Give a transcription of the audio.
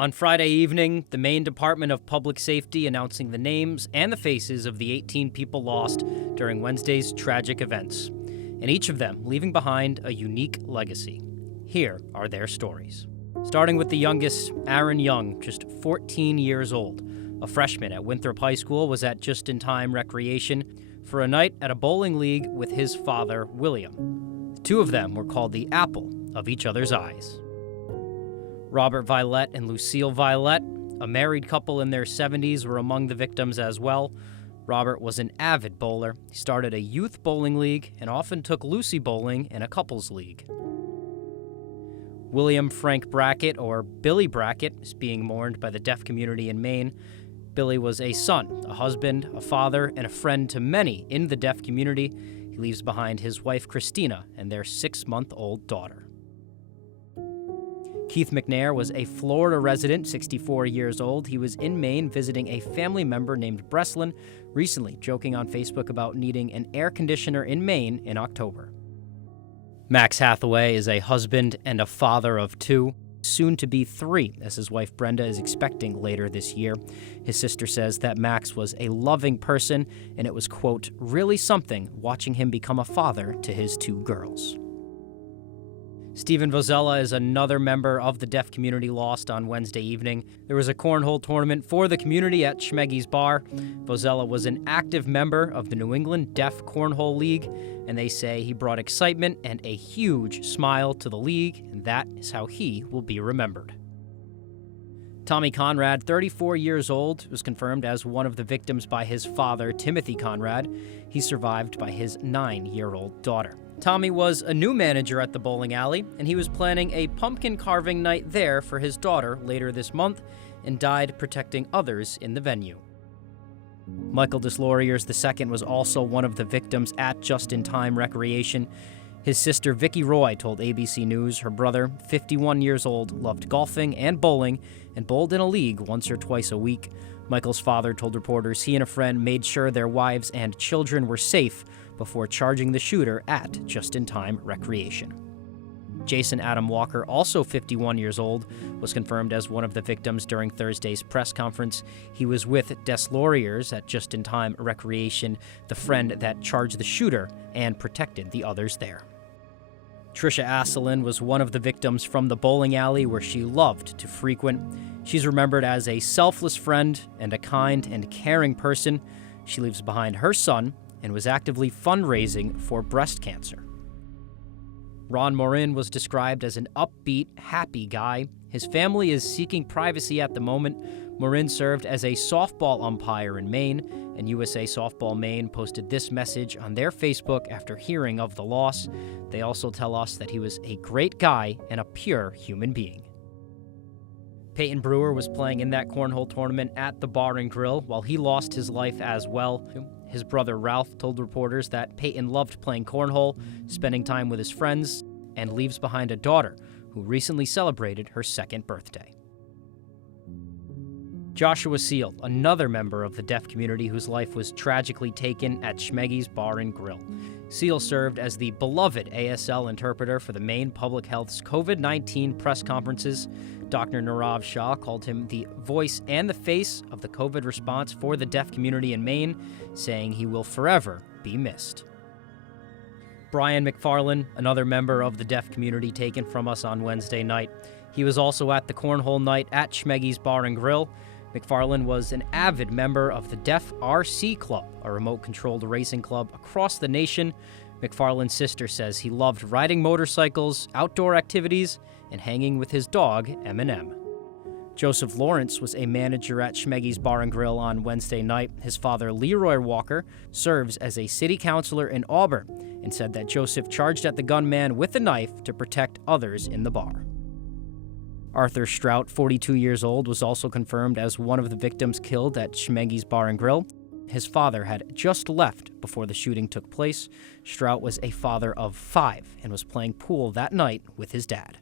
On Friday evening, the Maine Department of Public Safety announcing the names and the faces of the 18 people lost during Wednesday's tragic events, and each of them leaving behind a unique legacy. Here are their stories. Starting with the youngest, Aaron Young, just 14 years old. A freshman at Winthrop High School, was at just-in-time recreation for a night at a bowling league with his father, William. The two of them were called the apple of each other's eyes. Robert Violet and Lucille Violet, a married couple in their 70s, were among the victims as well. Robert was an avid bowler. He started a youth bowling league and often took Lucy bowling in a couples league. William Frank Brackett, or Billy Brackett, is being mourned by the deaf community in Maine. Billy was a son, a husband, a father, and a friend to many in the deaf community. He leaves behind his wife, Christina, and their 6-month-old daughter. Keith McNair was a Florida resident, 64 years old. He was in Maine visiting a family member named Breslin, recently joking on Facebook about needing an air conditioner in Maine in October. Max Hathaway is a husband and a father of 2, soon to be 3, as his wife Brenda is expecting later this year. His sister says that Max was a loving person, and it was, quote, really something watching him become a father to his 2 girls. Stephen Vozella is another member of the deaf community lost on Wednesday evening. There was a cornhole tournament for the community at Schmeggy's Bar. Vozella was an active member of the New England Deaf Cornhole League, and they say he brought excitement and a huge smile to the league, and that is how he will be remembered. Tommy Conrad, 34 years old, was confirmed as one of the victims by his father, Timothy Conrad. He's survived by his 9-year-old daughter. Tommy was a new manager at the bowling alley, and he was planning a pumpkin carving night there for his daughter later this month and died protecting others in the venue. Michael Deslauriers II was also one of the victims at just-in-time recreation. His sister Vicki Roy told ABC News her brother, 51 years old, loved golfing and bowling and bowled in a league once or twice a week. Michael's father told reporters he and a friend made sure their wives and children were safe before charging the shooter at just-in-time recreation. Jason Adam Walker, also 51 years old, was confirmed as one of the victims during Thursday's press conference. He was with Deslauriers at just-in-time recreation, the friend that charged the shooter and protected the others there. Trisha Asselin was one of the victims from the bowling alley where she loved to frequent. She's remembered as a selfless friend and a kind and caring person. She leaves behind her son and was actively fundraising for breast cancer. Ron Morin was described as an upbeat, happy guy. His family is seeking privacy at the moment. Morin served as a softball umpire in Maine, and USA Softball Maine posted this message on their Facebook after hearing of the loss. They also tell us that he was a great guy and a pure human being. Peyton Brewer was playing in that cornhole tournament at the Bar and Grill while he lost his life as well. His brother Ralph told reporters that Peyton loved playing cornhole, spending time with his friends, and leaves behind a daughter who recently celebrated her 2nd birthday. Joshua Seal, another member of the deaf community whose life was tragically taken at Schmeggy's Bar and Grill. Seal served as the beloved ASL interpreter for the Maine Public Health's COVID-19 press conferences. Dr. Nirav Shah called him the voice and the face of the COVID response for the deaf community in Maine, saying he will forever be missed. Brian McFarland, another member of the deaf community taken from us on Wednesday night. He was also at the cornhole night at Schmeggy's Bar and Grill. McFarland was an avid member of the Deaf RC Club, a remote-controlled racing club across the nation. McFarland's sister says he loved riding motorcycles, outdoor activities, and hanging with his dog, M&M. Joseph Lawrence was a manager at Schmeggy's Bar and Grill on Wednesday night. His father, Leroy Walker, serves as a city councilor in Auburn and said that Joseph charged at the gunman with a knife to protect others in the bar. Arthur Strout, 42 years old, was also confirmed as one of the victims killed at Schmeggy's Bar and Grill. His father had just left before the shooting took place. Strout was a father of 5 and was playing pool that night with his dad.